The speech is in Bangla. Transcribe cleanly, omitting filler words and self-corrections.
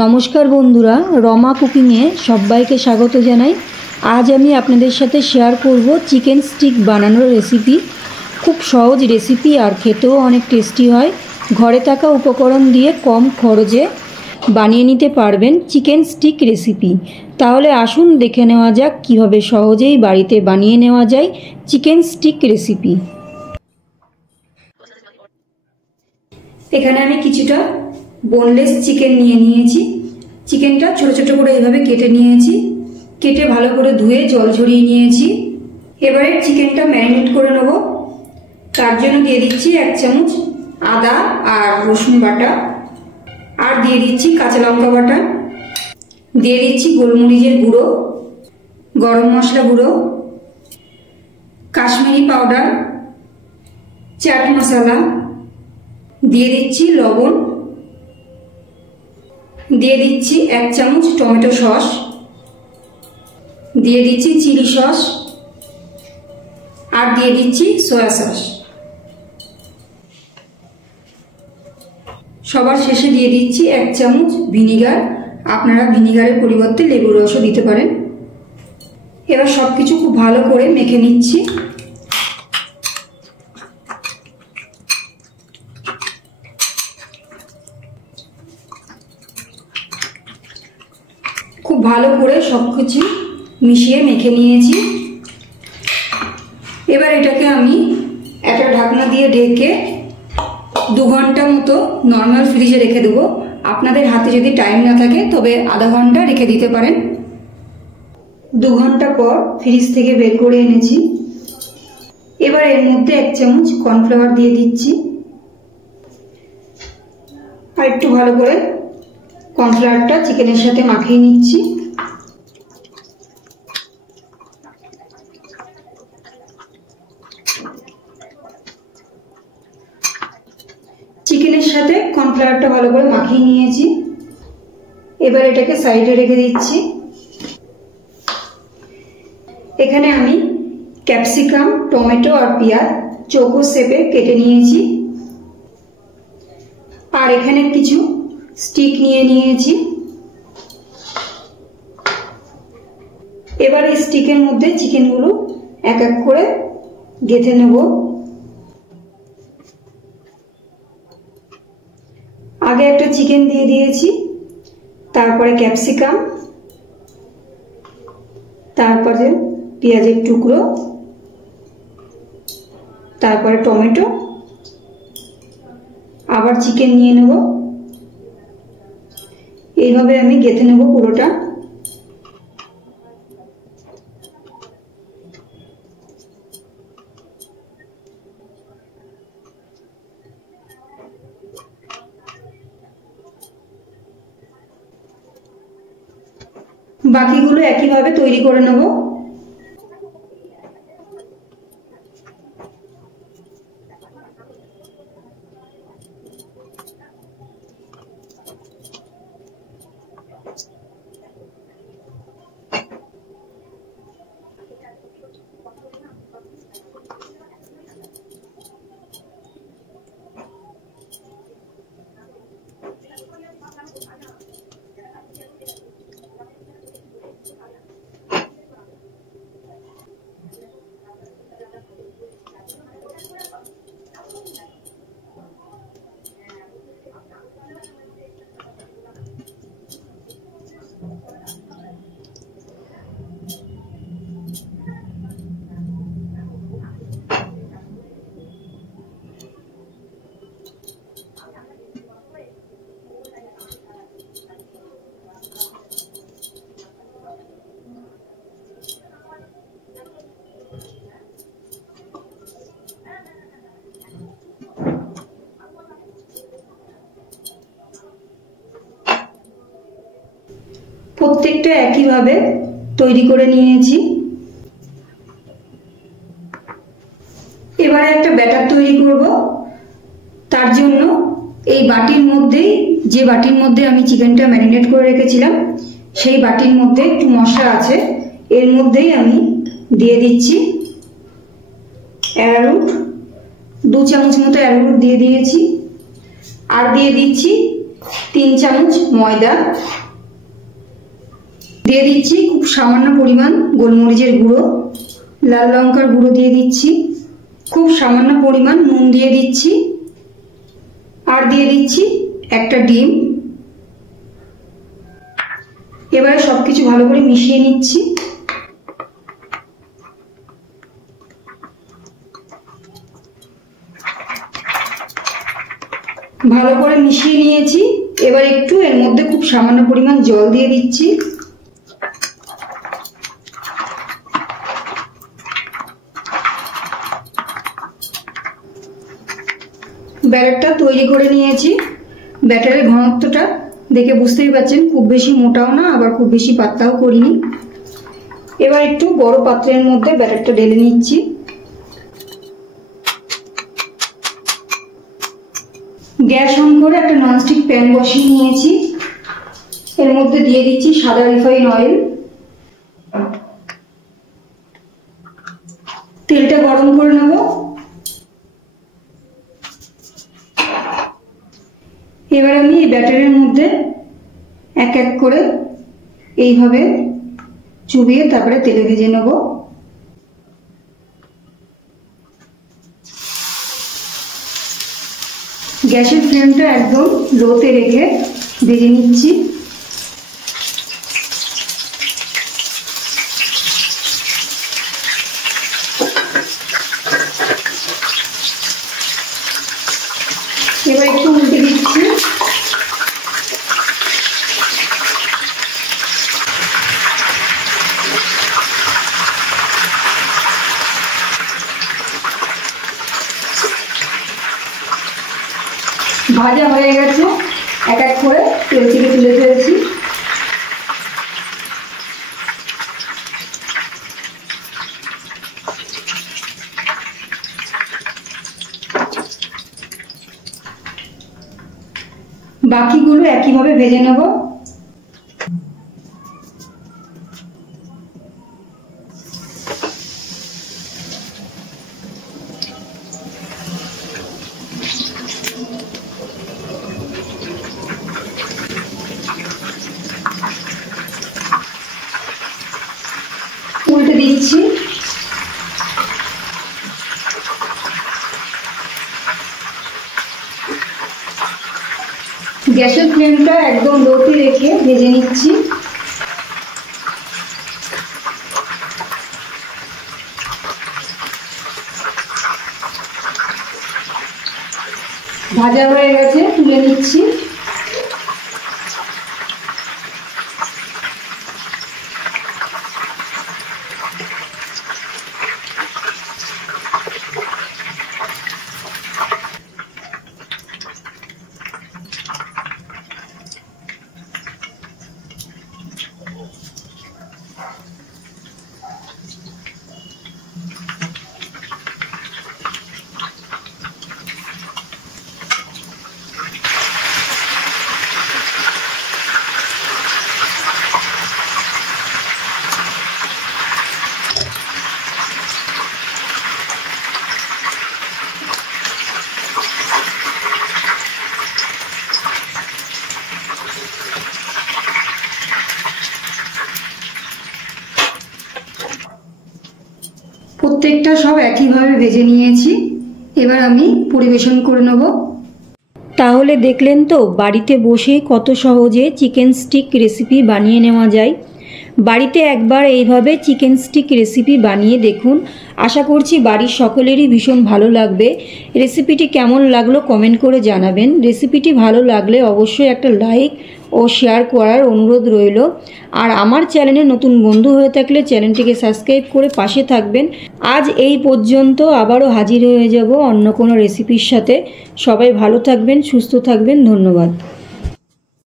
নমস্কার বন্ধুরা, রমা কুকিংয়ে সবাইকে স্বাগত জানাই। আজ আমি আপনাদের সাথে শেয়ার করব চিকেন স্টিক বানানোর রেসিপি। খুব সহজ রেসিপি আর খেতেও অনেক টেস্টি হয়। ঘরে থাকা উপকরণ দিয়ে কম খরচে বানিয়ে নিতে পারবেন চিকেন স্টিক রেসিপি। তাহলে আসুন দেখে নেওয়া যাক কীভাবে সহজেই বাড়িতে বানিয়ে নেওয়া যায় চিকেন স্টিক রেসিপি। এখানে আমি কিছুটা বোনলেস চিকেন নিয়েছি। চিকেনটা ছোট ছোট করে এইভাবে কেটে নিয়েছি। কেটে ভালো করে ধুয়ে জল ঝরিয়ে নিয়েছি। এবারে চিকেনটা ম্যারিনেট করে নেব। তার জন্য দিয়ে দিচ্ছি 1 চামচ আদা আর রসুন বাটা, আর দিয়ে দিচ্ছি কাঁচা লঙ্কা বাটা, দিয়ে দিচ্ছি গোলমরিচের গুঁড়ো, গরম মশলা গুঁড়ো, কাশ্মীরি পাউডার, চাট মশলা, দিয়ে দিচ্ছি লবণ, দিয়ে দিচ্ছি 1 চামচ টমেটো সস, দিয়ে দিচ্ছি চিলি সস, আর দিয়ে দিচ্ছি সয়া সস। সবার শেষে দিয়ে দিচ্ছি 1 চামচ ভিনিগার। আপনারা ভিনিগারের পরিবর্তে লেবুর রসও দিতে পারেন। এবার সবকিছু খুব ভালো করে মেখে নিচ্ছি। খুব ভালো করে সবকিছু মিশিয়ে মেখে নিয়েছি। এবার এটাকে আমি একটা ঢাকনা দিয়ে ঢেকে 2 ঘন্টা মতো নর্মাল ফ্রিজে রেখে দেবো। আপনাদের হাতে যদি টাইম না থাকে তবে আধা ঘন্টা রেখে দিতে পারেন। 2 ঘন্টা পর ফ্রিজ থেকে বের করে এনেছি। এবার এর মধ্যে 1 চামচ কর্নফ্লাওয়ার দিয়ে দিচ্ছি, আর একটু ভালো করে কর্নফ্লাওয়ারটা চিকেনের সাথে মাখিয়ে নিচ্ছি। চিকেনের সাথে কর্নফ্লাওয়ারটা ভালো করে মাখিয়ে নিয়েছি। এবার এটাকে সাইডে রেখে দিচ্ছি। এখানে আমি ক্যাপসিকাম, টমেটো আর পেঁয়াজ চৌকো শেপে কেটে নিয়েছি, আর এখানে কিছু স্টিক নিয়েছি। এবার এই স্টিকের মধ্যে চিকেনগুলো এক এক করে গেঁথে নেব। আগে একটা চিকেন দিয়ে দিয়েছি, তারপরে ক্যাপসিকাম, তারপরে পেঁয়াজের টুকরো, তারপরে টমেটো, আবার চিকেন নিয়ে নেব। এইভাবে আমি গেঁথে নেব পুরোটা। বাকিগুলো একইভাবে তৈরি করে নেব। প্রত্যেকটা একইভাবে তৈরি করে নিয়েছি। এবারে একটা ব্যাটার তৈরি করব। তার জন্য এই বাটির মধ্যেই, যে বাটির মধ্যে আমি চিকেনটা ম্যারিনেট করে রেখেছিলাম, সেই বাটির মধ্যে একটু মশলা আছে। এর মধ্যেই আমি দিয়ে দিচ্ছি অ্যারারুট, 2 চামচ মতো অ্যারারুট দিয়ে দিয়েছি, আর দিয়ে দিচ্ছি 3 চামচ ময়দা দিয়ে দিচ্ছি। খুব সামান্য পরিমাণ গোলমরিচের গুঁড়ো, লাল লঙ্কার গুঁড়ো দিয়ে দিচ্ছি, খুব সামান্য পরিমাণ নুন দিয়ে দিচ্ছি, আর দিয়ে দিচ্ছি একটা ডিম। এবারে সবকিছু ভালো করে মিশিয়ে নিচ্ছি। ভালো করে মিশিয়ে নিয়েছি। এবার একটু এর মধ্যে খুব সামান্য পরিমাণ জল দিয়ে দিচ্ছি। ব্যাটারটা তৈরি করে নিয়েছি। ব্যাটারের ঘনত্বটা দেখে বুঝতেই পারছেন, খুব বেশি মোটাও না আবার খুব বেশি পাতলাও করিনি। এবার একটু বড় পাত্রের মধ্যে ব্যাটারটা ঢেলে নিচ্ছি। গ্যাস অন করে একটা ননস্টিক প্যান বসিয়ে নিয়েছি। এর মধ্যে দিয়ে দিচ্ছি সাদা রিফাইন অয়েল। তেলটা গরম করে নেব। এবার আমি এই ব্যাটারের মধ্যে এক এক করে এইভাবে চুবিয়ে তারপরে তেলে ভেজে নেব। গ্যাসের ফ্লেমটা একদম লোতে রেখে ভেজে নিচ্ছি। এবার একটু উল্টে দিচ্ছি। ভাজা হয়ে গেছে, এক এক করে তেল থেকে তুলে ফেলেছি। বাকিগুলো একইভাবে ভেজে নেব। উল্টে দিচ্ছি। গ্যাসের ফ্লেমটা একদম লোতে রেখে ভেজে নিচ্ছি। ভাজা হয়ে গেছে, তুলে নিচ্ছি। প্রত্যেকটা সব একইভাবে ভেজে নিয়েছি। এবার আমি পরিবেশন করে নেব। তাহলে দেখলেন তো বাড়িতে বসে কত সহজে চিকেন স্টিক রেসিপি বানিয়ে নেওয়া যায়। বাড়িতে একবার এইভাবে চিকেন স্টিক রেসিপি বানিয়ে দেখুন। আশা করছি বাড়ির সকলেরই ভীষণ ভালো লাগবে। রেসিপিটি কেমন লাগলো কমেন্ট করে জানাবেন। রেসিপিটি ভালো লাগলে অবশ্যই একটা লাইক ও শেয়ার করার অনুরোধ রইল। আর আমার চ্যানেলে নতুন বন্ধু হয়ে থাকলে চ্যানেলটিকে সাবস্ক্রাইব করে পাশে থাকবেন। আজ এই পর্যন্ত, আবারও হাজির হয়ে যাব অন্য কোনো রেসিপির সাথে। সবাই ভালো থাকবেন, সুস্থ থাকবেন। ধন্যবাদ।